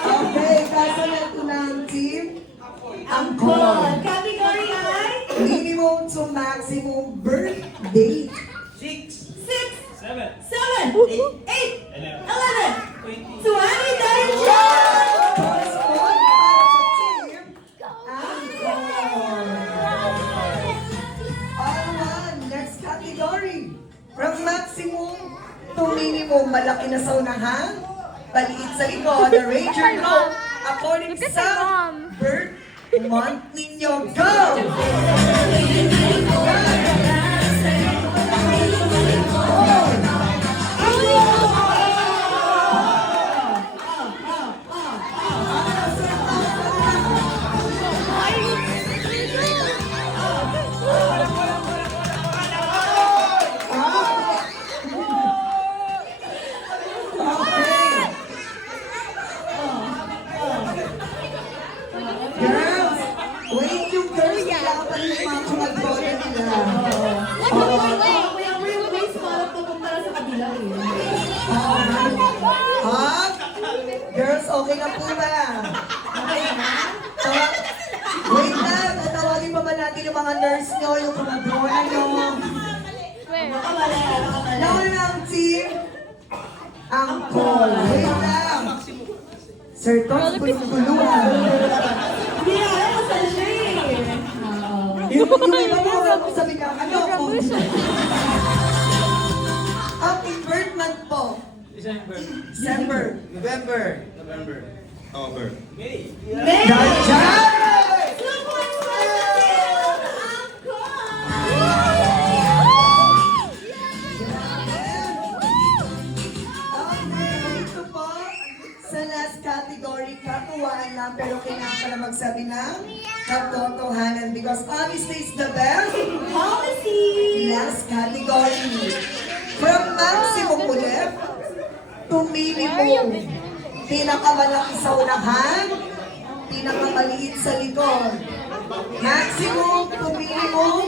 Okay, kasunod ko ng team. Angkol. Category ay? Minimum to maximum birth date. 6, 7, 7, 8, 11, 20 dahil siya! Correspond para sa team. Angkol. Alright, next category. From maximum to minimum, malaki na sa unahan, maliit sa likod, the Ranger Group, according Look at sa my mom. birth month ninyo. Go! Girls, wait yung girls nila kapag yung mga kumagbola nila. Kaya mo yung waist parang pupunta na sa kabila eh. Ha? Girls, okay na po ba? Tawa- Wait lang, tatawagin pa ba natin yung mga nurse nyo, yung kumagbola nyo? Nauna ang team, Angkol. Wait lang. Sir Tots, pulungan. Hindi na alam kung saan siya eh. Yung iba mo, sabi ka, ano po? Ang birth month po, December. November. October. May! January! Super special Angkol! Okay, ito po, sa last category, katuwaan lang, pero kailangan pala magsabi ng katotohanan because honesty is the best. Policy! Last category, from maximum ulit to minimum. Pinakamalaki sa unahan, pinakamaliit sa likod. Maximum to minimum,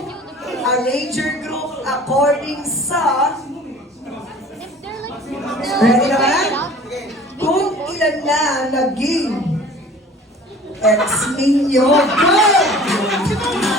a Ranger Group according sa... Ready na ba? Kung ilan na naging ex ninyo. Go!